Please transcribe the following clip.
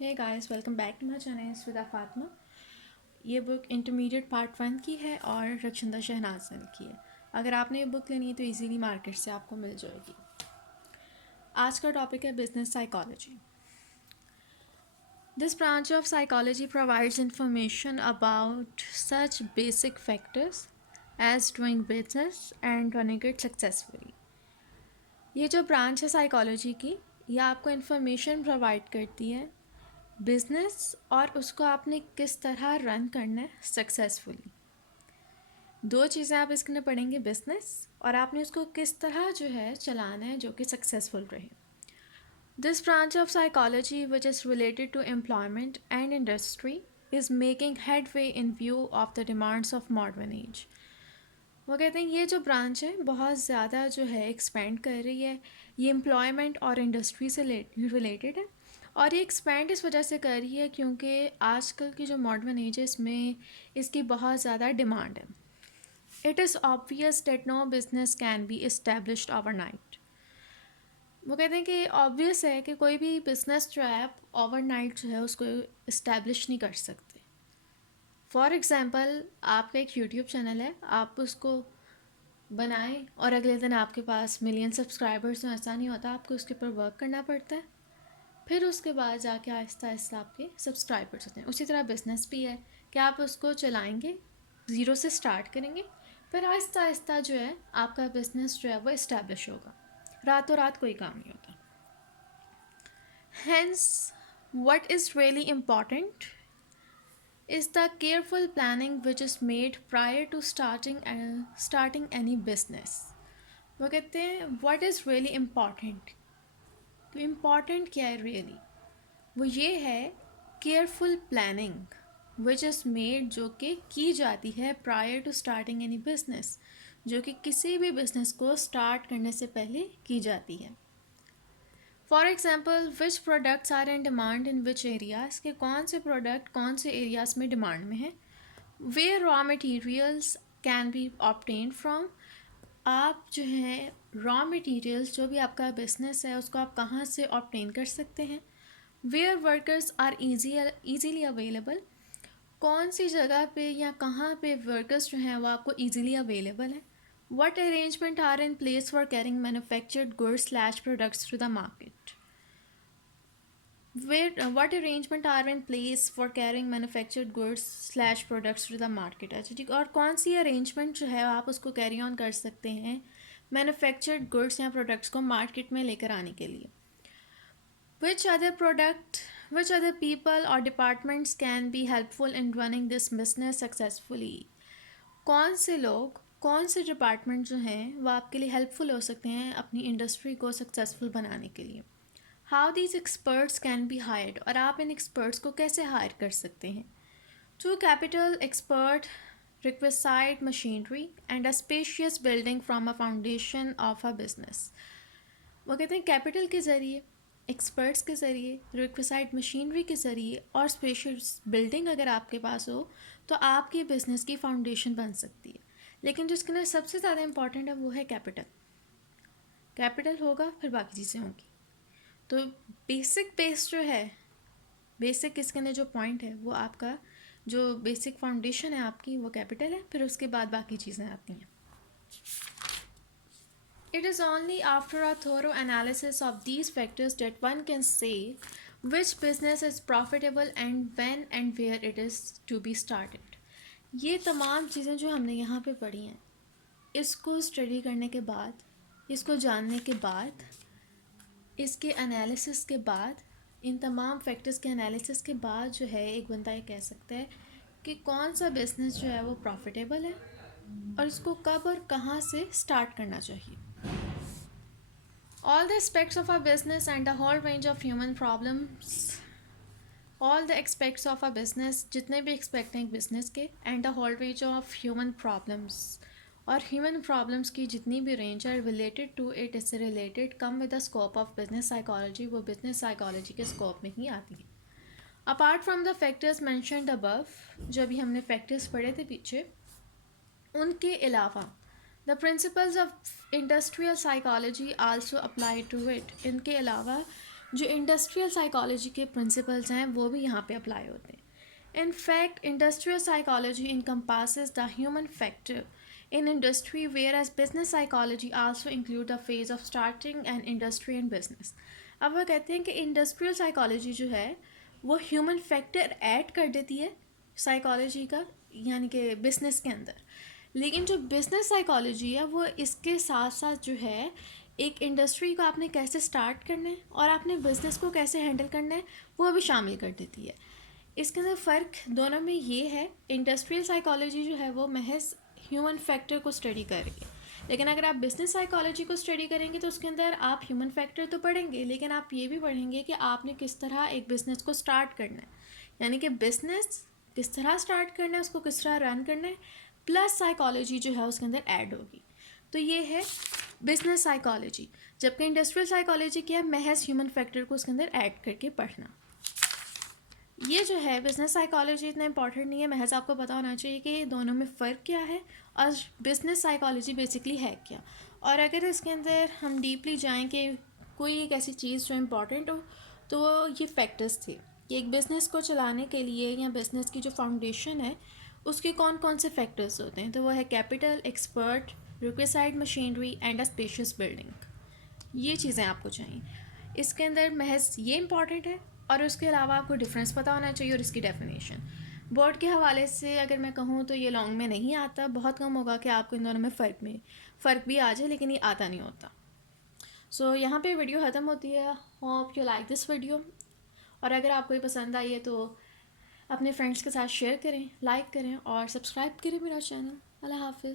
Hey guys, welcome back to my channel with Fatima. ये book intermediate part 1 की है और रक्षिंदा शहनाजन की है। अगर आपने ये बुक लेनी है तो इजीली मार्केट से आपको मिल जाएगी। आज का टॉपिक है business psychology. This branch of psychology provides information about such basic factors as doing business and running it successfully. ये जो ब्रांच है साइकोलॉजी की, ये आपको इन्फॉर्मेशन प्रोवाइड करती है बिजनेस और उसको आपने किस तरह रन करना है सक्सेसफुली। दो चीज़ें आप इसके अंदर पढ़ेंगे, बिजनेस और आपने उसको किस तरह जो है चलाना है जो कि सक्सेसफुल रहे। This branch of psychology which is related to employment and industry is making headway in view of the demands of modern age. वो कहते हैं ये जो ब्रांच है बहुत ज़्यादा जो है एक्सपेंड कर रही है, ये एम्प्लॉयमेंट और इंडस्ट्री से रिलेटेड है और ये एक्सपेंड इस वजह से कर रही है क्योंकि आजकल की जो मॉडर्न एज है इसमें इसकी बहुत ज़्यादा डिमांड है। It is obvious that no business can be established overnight. वो कहते हैं कि ऑब्वियस है कि कोई भी बिज़नेस जो है आप ओवरनाइट जो है उसको इस्टेब्लिश नहीं कर सकते। फॉर एग्ज़ाम्पल, आपका एक यूट्यूब चैनल है, आप उसको बनाएं और अगले दिन आपके पास मिलियन सब्सक्राइबर्स हैं, ऐसा नहीं होता। आपको उसके ऊपर वर्क करना पड़ता है, फिर उसके बाद जाके आहिस्ता आहिस्ता आपके सब्सक्राइबर्स होते हैं। उसी तरह बिज़नेस भी है कि आप उसको चलाएंगे, ज़ीरो से स्टार्ट करेंगे, फिर आहिस्ता आहिस्ता जो है आपका बिज़नेस जो है वो इस्टेब्लिश होगा। रातों रात कोई काम नहीं होता। Hence, what is really important is the careful planning which is made prior to starting any business. वो कहते हैं what is really important, तो important क्या है really? वो ये है careful planning which is made, जो कि की जाती है prior to starting any business, जो कि किसी भी बिजनेस को स्टार्ट करने से पहले की जाती है। For example, which products are in demand in which areas, के कौन से प्रोडक्ट कौन से एरियाज़ में डिमांड में है। Where raw materials can be obtain from, आप जो है रॉ मटीरियल्स जो भी आपका बिजनेस है उसको आप कहाँ से ऑब्टेन कर सकते हैं। Where workers are easily available, कौन सी जगह पे या कहाँ पे वर्कर्स जो हैं वो आपको ईजीली अवेलेबल हैं। What arrangement are in place for carrying manufactured goods slash products to the market. What arrangement are in place for carrying manufactured goods slash products to the market. अच्छा ठीक, और कौन सी arrangement जो है आप उसको carry on कर सकते हैं मैन्युफैक्चर्ड गुड्स या प्रोडक्ट्स को मार्केट में लेकर आने के लिए। Which other people or departments can be helpful in running this business successfully? कौन से लोग, कौन से डिपार्टमेंट जो हैं वो आपके लिए हेल्पफुल हो सकते हैं अपनी इंडस्ट्री को सक्सेसफुल बनाने के लिए। How these experts can be hired, और आप इन एक्सपर्ट्स को कैसे हायर कर सकते हैं। To capital expert requisite machinery and a spacious building from a foundation of a business. वो कहते हैं कैपिटल के ज़रिए, एक्सपर्ट्स के ज़रिए, रिक्विसाइड मशीनरी के ज़रिए और स्पेशियस बिल्डिंग अगर आपके पास हो तो आपके बिज़नेस की फाउंडेशन बन सकती है। लेकिन जो इसके अंदर सबसे ज़्यादा इंपॉर्टेंट है वो है कैपिटल। कैपिटल होगा फिर बाकी चीज़ें होंगी। तो बेसिक बेस जो है, बेसिक इसके अंदर जो पॉइंट है वो आपका जो बेसिक फाउंडेशन है आपकी वो कैपिटल है, फिर उसके बाद बाकी चीज़ें आती हैं। It is only after a thorough analysis of these factors that one can say which business is profitable and when and where it is to be started. ये तमाम चीज़ें जो हमने यहाँ पे पढ़ी हैं, इसको स्टडी करने के बाद, इसको जानने के बाद, इसके एनालिसिस के बाद, इन तमाम फैक्टर्स के एनालिसिस के बाद जो है एक बंदा ये कह सकता है कि कौन सा बिज़नेस जो है वो प्रॉफिटेबल है और इसको कब और कहाँ से स्टार्ट करना चाहिए। All the aspects of our business and the whole range of human problems, all the aspects of our business, जितने भी एक्सपेक्ट हैं बिजनेस के, and the whole range of human problems, और ह्यूमन प्रॉब्लम्स की जितनी भी रेंज है related to it, इससे related come with the scope of business psychology, वो बिजनेस साइकोलॉजी के स्कोप में ही आती है। Apart from the factors mentioned above, जो अभी हमने फैक्टर्स पढ़े थे पीछे, उनके अलावा the principles of industrial psychology also apply to it, इनके अलावा जो इंडस्ट्रियल साइकोलॉजी के प्रिंसिपल्स हैं वो भी यहाँ पे अप्लाई होते हैं. In fact, industrial psychology encompasses the human factor in industry, whereas business psychology also include the phase of starting an industry and business. अब वो कहते हैं कि इंडस्ट्रियल साइकोलॉजी जो है वो ह्यूमन फैक्टर ऐड कर देती है साइकोलॉजी का, यानी कि बिजनेस के अंदर. लेकिन जो बिजनेस साइकोलॉजी है वो इसके साथ साथ जो है एक इंडस्ट्री को आपने कैसे स्टार्ट करना है और आपने बिजनेस को कैसे हैंडल करना है वो भी शामिल कर देती है. इसके अंदर फ़र्क दोनों में ये है, इंडस्ट्रियल साइकोलॉजी जो है वो महज ह्यूमन फैक्टर को स्टडी कर रही है, लेकिन अगर आप बिजनेस साइकोलॉजी को स्टडी करेंगे तो उसके अंदर आप ह्यूमन फैक्टर तो पढ़ेंगे, लेकिन आप ये भी पढ़ेंगे कि आपने किस तरह एक बिज़नेस को स्टार्ट करना है, यानी कि बिज़नेस किस तरह स्टार्ट करना है, उसको किस तरह रन करना है, प्लस साइकोलॉजी जो है उसके अंदर ऐड होगी. तो ये है बिजनेस साइकोलॉजी, जबकि इंडस्ट्रियल साइकोलॉजी क्या है, महज ह्यूमन फैक्टर को उसके अंदर ऐड करके पढ़ना. ये जो है बिज़नेस साइकोलॉजी इतना इंपॉर्टेंट नहीं है, महज आपको पता होना चाहिए कि दोनों में फ़र्क क्या है और बिज़नेस साइकोलॉजी बेसिकली है क्या. और अगर इसके अंदर हम डीपली जाएं कि कोई एक ऐसी चीज़ जो इम्पॉर्टेंट हो तो ये फैक्टर्स थे कि एक बिज़नेस को चलाने के लिए या बिज़नेस की जो फाउंडेशन है उसके कौन कौन से फैक्टर्स होते हैं. तो वो है capital, expert, requisite machinery and a spacious building. ये चीज़ें आपको चाहिए. इसके अंदर महज ये इंपॉर्टेंट है और उसके अलावा आपको डिफरेंस पता होना चाहिए और इसकी डेफिनेशन. बोर्ड के हवाले से अगर मैं कहूँ तो ये लॉन्ग में नहीं आता, बहुत कम होगा कि आपको इन दोनों में फ़र्क भी आ जाए, लेकिन ये आता नहीं होता. सो यहाँ पे वीडियो ख़त्म होती है. Hope you like this video. और अगर आपको ये पसंद आई है तो अपने फ्रेंड्स के साथ शेयर करें, लाइक करें और सब्सक्राइब करें मेरा चैनल. अल्लाह हाफिज़.